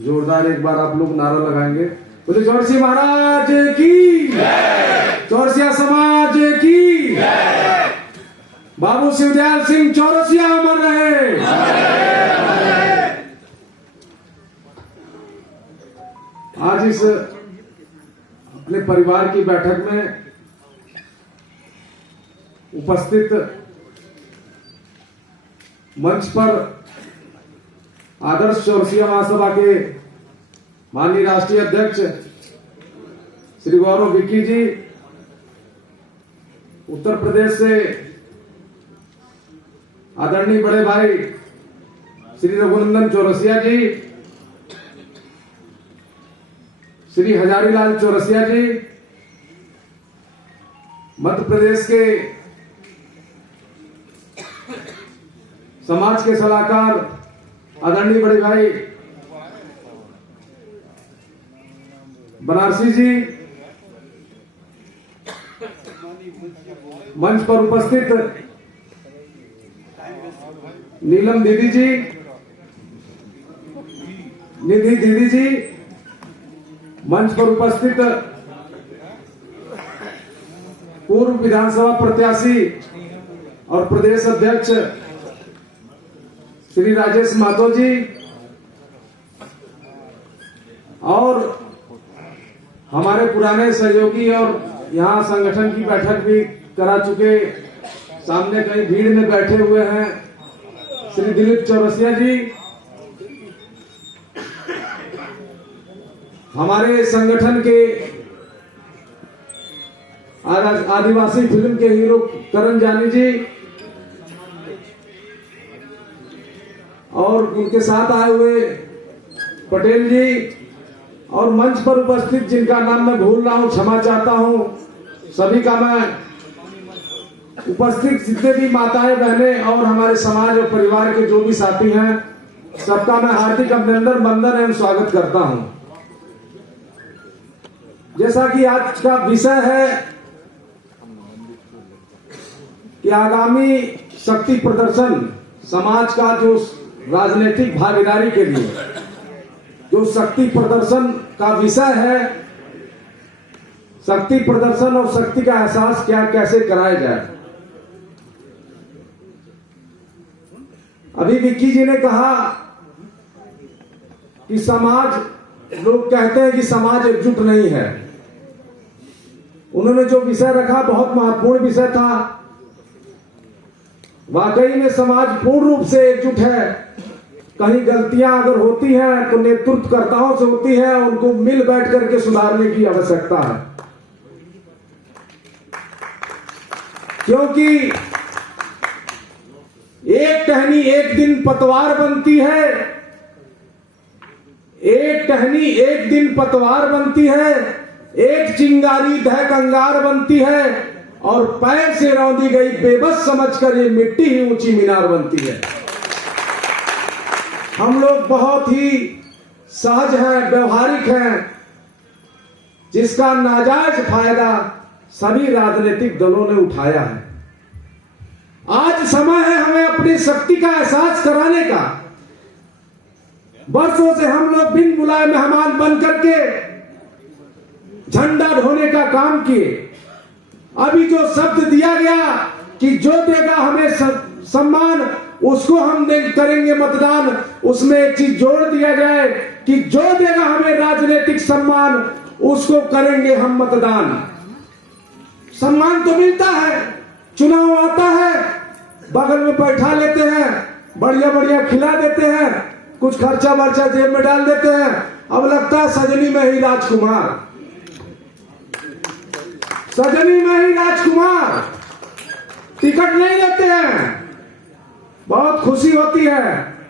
जोरदार एक बार आप लोग नारा लगाएंगे। बोले चौरसिया महाराज की, चौरसिया समाज की, बाबू शिवदयाल सिंह चौरसिया अमर रहे। आज इस अपने परिवार की बैठक में उपस्थित मंच पर आदर्श चौरसिया महासभा के माननीय राष्ट्रीय अध्यक्ष श्री गौरव विक्की जी, उत्तर प्रदेश से आदरणीय बड़े भाई श्री रघुनंदन चौरसिया जी, श्री हजारीलाल चौरसिया जी, मध्य प्रदेश के समाज के सलाहकार आदरणीय बड़े भाई बनारसी जी, मंच पर उपस्थित नीलम दीदी जी, निधि दीदी जी, मंच पर उपस्थित पूर्व विधानसभा प्रत्याशी और प्रदेश अध्यक्ष श्री राजेश महतो जी, और हमारे पुराने सहयोगी और यहाँ संगठन की बैठक भी करा चुके, सामने कहीं भीड़ में बैठे हुए हैं श्री दिलीप चौरसिया जी, हमारे संगठन के आदिवासी फिल्म के हीरो करण जानी जी, और उनके साथ आए हुए पटेल जी, और मंच पर उपस्थित जिनका नाम मैं भूल रहा हूं, क्षमा चाहता हूं, सभी का मैं उपस्थित जितने भी माताएं बहनें और हमारे समाज और परिवार के जो भी साथी हैं, सबका मैं हार्दिक अभिनंदन, वंदन एवं स्वागत करता हूं। जैसा कि आज का विषय है कि आगामी शक्ति प्रदर्शन, समाज का जो राजनीतिक भागीदारी के लिए जो शक्ति प्रदर्शन का विषय है, शक्ति प्रदर्शन और शक्ति का एहसास क्या कैसे कराया जाए। अभी विक्की जी ने कहा कि समाज, लोग कहते हैं कि समाज एकजुट नहीं है। उन्होंने जो विषय रखा बहुत महत्वपूर्ण विषय था। वाकई में समाज पूर्ण रूप से एकजुट है। कहीं गलतियां अगर होती हैं तो नेतृत्वकर्ताओं से होती है, उनको मिल बैठ करके सुधारने की आवश्यकता है, क्योंकि एक टहनी एक दिन पतवार बनती है, एक टहनी एक दिन पतवार बनती है, एक चिंगारी दहक अंगार बनती है, और पैर से रौंदी गई बेबस समझकर ये मिट्टी ही ऊंची मीनार बनती है। हम लोग बहुत ही सहज हैं, व्यवहारिक हैं, जिसका नाजायज फायदा सभी राजनीतिक दलों ने उठाया है। आज समय है हमें अपनी शक्ति का एहसास कराने का। वर्षों से हम लोग बिन बुलाए मेहमान बन करके झंडा ढोने का काम किए। अभी जो शब्द दिया गया कि जो देगा हमें सम्मान उसको हम करेंगे मतदान, उसमें एक चीज जोड़ दिया जाए कि जो देगा हमें राजनीतिक सम्मान उसको करेंगे हम मतदान। सम्मान तो मिलता है, चुनाव आता है, बगल में बैठा लेते हैं, बढ़िया बढ़िया खिला देते हैं, कुछ खर्चा वर्चा जेब में डाल देते हैं, अब लगता है सजनी में ही राजकुमार, सजनी में ही राजकुमार। टिकट नहीं लेते हैं। बहुत खुशी होती है,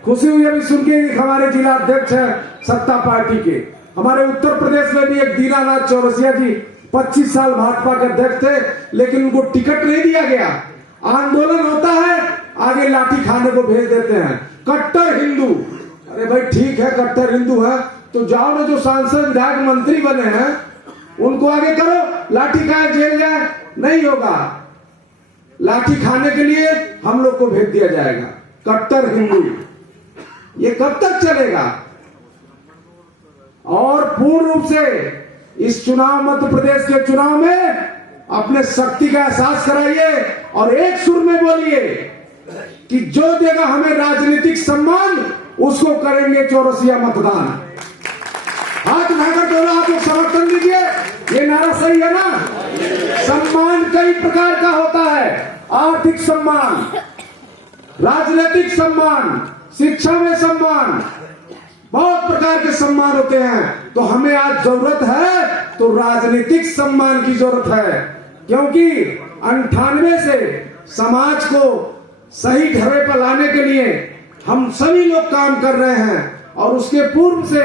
खुशी हुई अभी सुन के हमारे जिला अध्यक्ष हैं सत्ता पार्टी के, हमारे उत्तर प्रदेश में भी एक दीनानाथ चौरसिया जी 25 साल भाजपा के अध्यक्ष थे, लेकिन उनको टिकट नहीं दिया गया। आंदोलन होता है, आगे लाठी खाने को भेज देते हैं। कट्टर हिंदू, अरे भाई ठीक है कट्टर हिंदू है तो जाओ ना, जो सांसद विधायक मंत्री बने हैं उनको आगे करो, लाठी खाए जेल जाए, नहीं होगा। लाठी खाने के लिए हम लोग को भेज दिया जाएगा। कट्टर हिंदू, ये कब तक चलेगा? और पूर्ण रूप से इस चुनाव, मध्य प्रदेश के चुनाव में अपने शक्ति का एहसास कराइए और एक सुर में बोलिए कि जो देगा हमें राजनीतिक सम्मान उसको करेंगे चौरसिया मतदान। हाथ उठाकर दोनों हाथ समर्थन दीजिए। ये नारा सही है ना? सम्मान कई प्रकार का होता है, आर्थिक सम्मान, राजनीतिक सम्मान, शिक्षा में सम्मान, बहुत प्रकार के सम्मान होते हैं। तो हमें आज जरूरत है तो राजनीतिक सम्मान की जरूरत है, क्योंकि 98 से समाज को सही ढर्रे पर लाने के लिए हम सभी लोग काम कर रहे हैं और उसके पूर्व से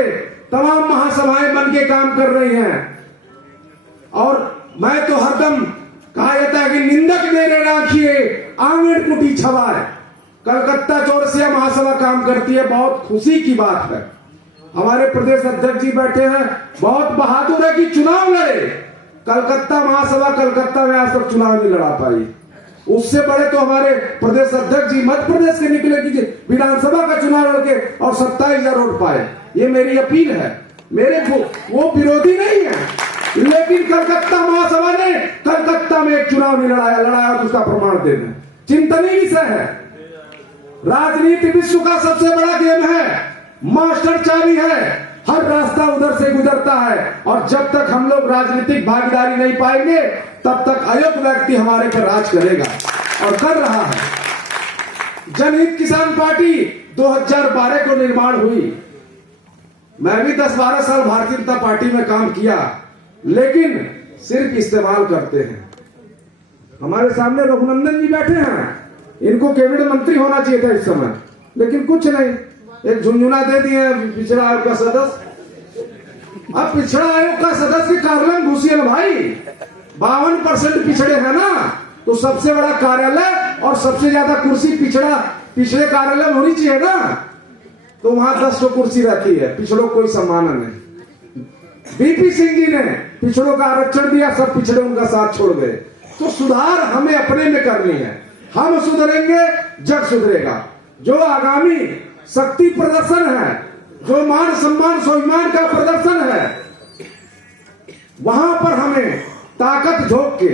तमाम महासभाएं बन के काम कर रही हैं। और मैं तो हरदम कहा जाता है कि निंदक मेरे राखिए आंगन कुटी छवाए। कलकत्ता चौरसिया महासभा काम करती है, बहुत खुशी की बात है। हमारे प्रदेश अध्यक्ष जी बैठे हैं, बहुत बहादुर है कि चुनाव लड़े। कलकत्ता महासभा कलकत्ता में आज तक चुनाव नहीं लड़ा पाई। उससे बड़े तो हमारे प्रदेश अध्यक्ष जी मध्य प्रदेश से निकले कि विधानसभा का चुनाव लड़के और 27,000 वोट पाए। ये मेरी अपील है। मेरे वो विरोधी नहीं है, लेकिन कलकत्ता महासभा ने कलकत्ता में एक चुनाव नहीं लड़ाया, तो उसका प्रमाण देना चिंतनीय विषय है। राजनीति विश्व का सबसे बड़ा गेम है, मास्टर चाबी है, हर रास्ता उधर से गुजरता है। और जब तक हम लोग राजनीतिक भागीदारी नहीं पाएंगे तब तक अयोग्य व्यक्ति हमारे पर राज करेगा और कर रहा है। जनहित किसान पार्टी 2012 को निर्माण हुई। मैं भी 10-12 साल भारतीय जनता पार्टी में काम किया, लेकिन सिर्फ इस्तेमाल करते हैं। हमारे सामने रघुनंदन जी बैठे हैं, इनको कैबिनेट मंत्री होना चाहिए था इस समय, लेकिन कुछ नहीं, एक झुंझुना दे दिए पिछड़ा आयोग का सदस्य। अब पिछड़ा आयोग का सदस्य कार्यालय घुसिए ना भाई, 52% पिछड़े हैं ना, तो सबसे बड़ा कार्यालय और सबसे ज्यादा कुर्सी पिछड़े कार्यालय में होनी चाहिए ना। तो वहां 10 कुर्सी रहती है, पिछड़ों को कोई सम्मान नहीं। बीपी सिंह जी ने पिछड़ों का आरक्षण दिया, सब पिछड़े उनका साथ छोड़ गए। तो सुधार हमें अपने में करनी है, हम सुधरेंगे जग सुधरेगा। जो आगामी शक्ति प्रदर्शन है, जो मान सम्मान स्वाभिमान का प्रदर्शन है, वहां पर हमें ताकत झोंक के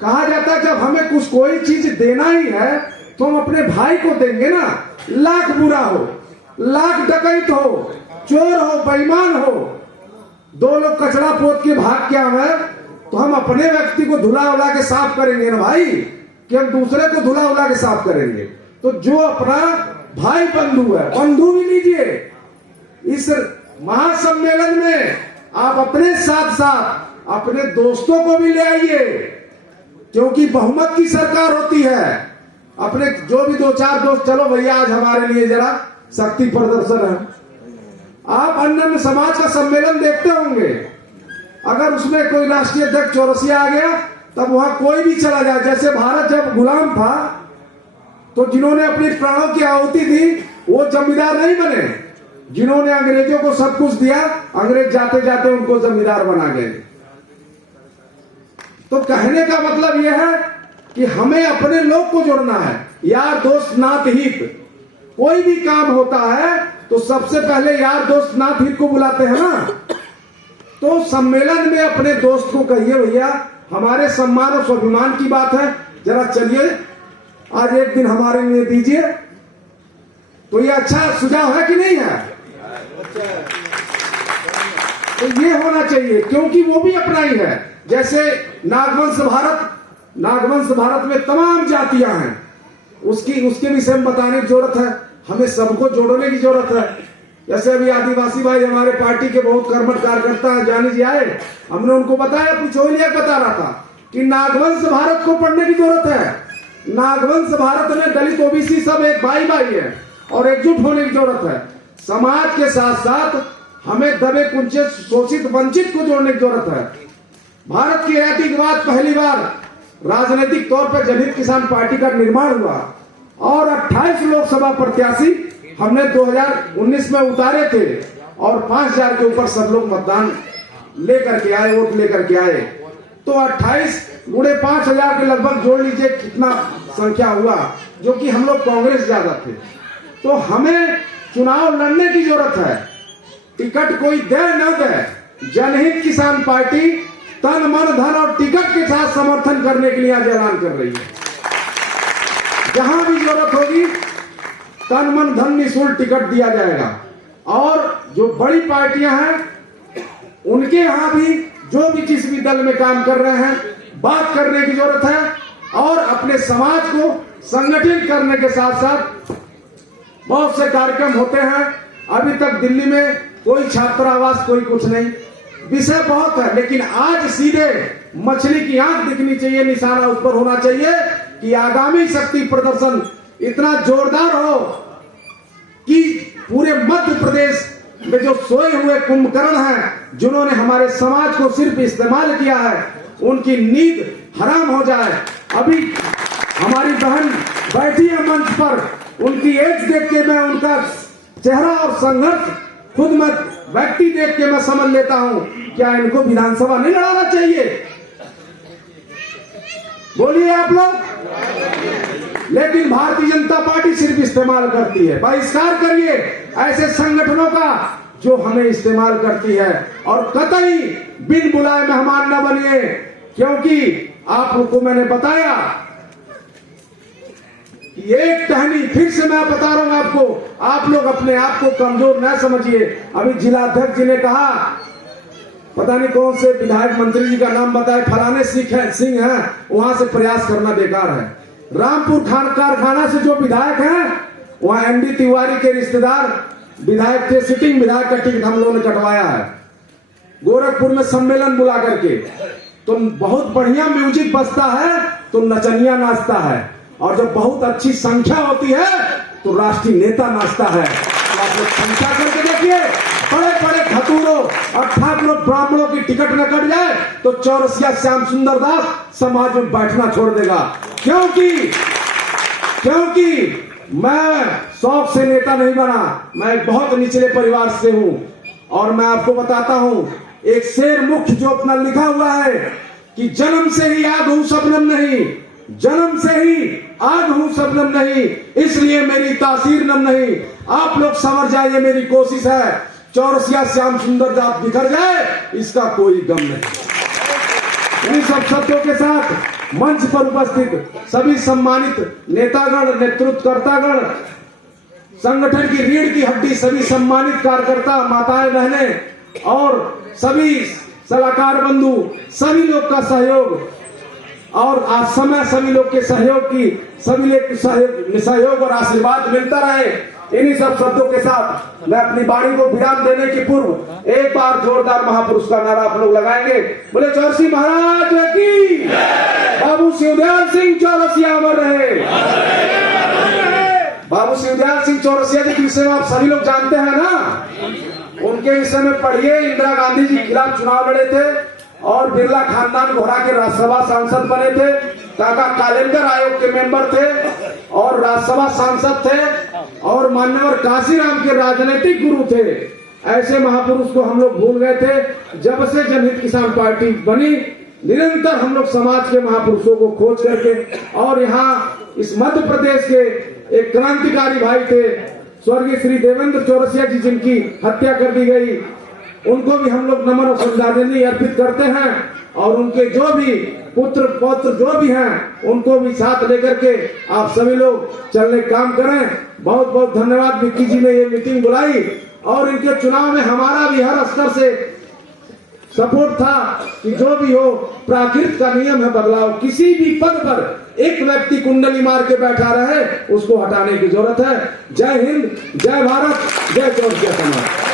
कहा जाता है, जब हमें कुछ कोई चीज देना ही है तो हम अपने भाई को देंगे ना। लाख बुरा हो, लाख डकैत हो, चोर हो, बेईमान हो, 2 लोग कचरा पोत के भाग के आवे तो हम अपने व्यक्ति को धुला उला के साफ करेंगे ना भाई, कि हम दूसरे को धुला उला के साफ करेंगे। तो जो अपना भाई बंधु है, बंधु भी लीजिए। इस महासम्मेलन में आप अपने साथ साथ अपने दोस्तों को भी ले आइए, क्योंकि बहुमत की सरकार होती है। अपने जो भी 2-4 दोस्त, चलो भैया आज हमारे लिए जरा शक्ति प्रदर्शन है। आप अन्य समाज का सम्मेलन देखते होंगे, अगर उसमें कोई राष्ट्रीय अध्यक्ष चौरसिया आ गया तब वहां कोई भी चला जाए। जैसे भारत जब गुलाम था तो जिन्होंने अपनी प्राणों की आहुति दी वो जमींदार नहीं बने, जिन्होंने अंग्रेजों को सब कुछ दिया अंग्रेज जाते जाते उनको जमींदार बना गए। तो कहने का मतलब यह है कि हमें अपने लोग को जोड़ना है, यार दोस्त नात हित। कोई भी काम होता है तो सबसे पहले यार दोस्त नात हित को बुलाते हैं ना। तो सम्मेलन में अपने दोस्त को कहिए भैया हमारे सम्मान और स्वाभिमान की बात है, जरा चलिए आज एक दिन हमारे लिए दीजिए। तो ये अच्छा सुझाव है कि नहीं है? तो ये होना चाहिए, क्योंकि वो भी अपना ही है। जैसे नागवंश भारत में तमाम जातियां हैं, उसके विषय में बताने की जरूरत है। हमें सबको जोड़ने की जरूरत है। जैसे अभी आदिवासी भाई हमारे पार्टी के बहुत कर्मठ कार्यकर्ता हैं, जानी जी आए, हमने उनको बताया, पिछोलिया बता रहा था कि नागवंश भारत को पढ़ने की जरूरत है। नागवंश भारत में दलित ओबीसी सब एक भाई है और एकजुट होने की जरूरत है। समाज के साथ साथ हमें दबे कुंचे शोषित वंचित को जोड़ने की जरूरत है। भारत की आजादी के बाद पहली बार राजनीतिक तौर पर जनहित किसान पार्टी का निर्माण हुआ और 28 लोकसभा प्रत्याशी हमने 2019 में उतारे थे और 5,000 के ऊपर सब लोग मतदान लेकर के आए, वोट लेकर के आए। तो 28 गुणे 5,000 के लगभग जोड़ लीजिए कितना संख्या हुआ, जो कि हम लोग कांग्रेस ज्यादा थे। तो हमें चुनाव लड़ने की जरूरत है। टिकट कोई दे न दे, जनहित किसान पार्टी तन मन धन और टिकट के साथ समर्थन करने के लिए आज ऐलान कर रही है। जहां भी जरूरत होगी तन मन धन निःशुल्क टिकट दिया जाएगा। और जो बड़ी पार्टियां हैं उनके यहां भी जो भी जिस भी दल में काम कर रहे हैं बात करने की जरूरत है और अपने समाज को संगठित करने के साथ साथ बहुत से कार्यक्रम होते हैं। अभी तक दिल्ली में कोई छात्रावास कोई कुछ नहीं, विषय बहुत है, लेकिन आज सीधे मछली की आंख दिखनी चाहिए, निशाना उस पर होना चाहिए कि आगामी शक्ति प्रदर्शन इतना जोरदार हो कि पूरे मध्य प्रदेश में जो सोए हुए कुंभकर्ण हैं जिन्होंने हमारे समाज को सिर्फ इस्तेमाल किया है उनकी नींद हराम हो जाए। अभी हमारी बहन बैठी है मंच पर, उनकी एज देख के मैं उनका चेहरा और संघर्ष खुद मैं व्यक्ति देख के मैं समझ लेता हूं, क्या इनको विधानसभा नहीं लड़ाना चाहिए? बोलिए आप लोग। लेकिन भारतीय जनता पार्टी सिर्फ इस्तेमाल करती है। बहिष्कार करिए ऐसे संगठनों का जो हमें इस्तेमाल करती है और कतई बिन बुलाए मेहमान न बनिए, क्योंकि आपको मैंने बताया कि एक टहनी, फिर से मैं बता रहा हूं आपको, आप लोग अपने आप को कमजोर न समझिए। अभी जिलाध्यक्ष जी ने कहा, पता नहीं कौन से विधायक मंत्री जी का नाम बताए, फलाने सिंह है, वहां से प्रयास करना बेकार है। रामपुर कारखाना से जो विधायक हैं वहां एमडी तिवारी के रिश्तेदार विधायक थे, सिटिंग विधायक का टिकट हम लोगों ने कटवाया है गोरखपुर में सम्मेलन बुला करके। तुम बहुत बढ़िया म्यूजिक बजता है तो नचनिया नाचता है, और जब बहुत अच्छी संख्या होती है तो राष्ट्रीय नेता नाचता है। तो आप लोग संख्या करके देखिए, बड़े बड़े खतूरों और ठाकुरों ब्राह्मणों की टिकट न कट जाए तो चौरसिया श्याम सुंदर दास समाज में बैठना छोड़ देगा। क्योंकि मैं शौक से नेता नहीं बना, मैं एक बहुत निचले परिवार से हूं। और मैं आपको बताता हूं, एक शेर मुख्य जो अपना लिखा हुआ है कि जन्म से ही आग हूं शबनम नहीं, जन्म से ही आग हूं शबनम नहीं, इसलिए मेरी तासीर नम नहीं। आप लोग समझ जाइए, मेरी कोशिश है चौरसिया श्याम सुंदर दास बिखर जाए, इसका कोई गम नहीं। इन सब शब्दों के साथ मंच पर उपस्थित सभी सम्मानित नेतागण, नेतृत्वकर्तागण, संगठन की रीढ़ की हड्डी, सभी सम्मानित कार्यकर्ता, माताएं, बहनें और सभी सलाहकार बंधु, सभी लोग का सहयोग और आज समय सभी लोग के सहयोग की, सभी लोग सहयोग और आशीर्वाद मिलता रहे। इन्हीं सब शब्दों के साथ मैं अपनी वाणी को विराम देने के पूर्व एक बार जोरदार महापुरुष का नारा आप लोग लगाएंगे। बोले चौरसी महाराज की, बाबू शिवदयाल सिंह चौरसिया अमर रहे। बाबू शिवदयाल सिंह चौरसिया जी के विषय में आप सभी लोग जानते हैं ना, उनके विषय में पढ़िए। इंदिरा गांधी जी के खिलाफ चुनाव लड़े थे और बिरला खानदान घोड़ा के राज्यसभा सांसद बने थे। काका कालेंकर आयोग के मेंबर थे और राज्यसभा सांसद थे और मान्यवर काशीराम के राजनीतिक गुरु थे। ऐसे महापुरुष को हम लोग भूल गए थे। जब से जनहित किसान पार्टी बनी, निरंतर हम लोग समाज के महापुरुषों को खोज करके, और यहाँ इस मध्य प्रदेश के एक क्रांतिकारी भाई थे स्वर्गीय श्री देवेंद्र चौरसिया जी, जिनकी हत्या कर दी गई, उनको भी हम लोग नमन और श्रद्धांजलि अर्पित करते हैं। और उनके जो भी पुत्र पौत्र जो भी हैं उनको भी साथ लेकर के आप सभी लोग चलने काम करें। बहुत बहुत धन्यवाद। विक्की जी ने ये मीटिंग बुलाई और इनके चुनाव में हमारा भी हर स्तर से सपोर्ट था कि जो भी हो, प्राकृत का नियम है बदलाव। किसी भी पद पर एक व्यक्ति कुंडली मार के बैठा रहे, उसको हटाने की जरूरत है। जय हिंद, जय भारत, जय चौरसिया समाज।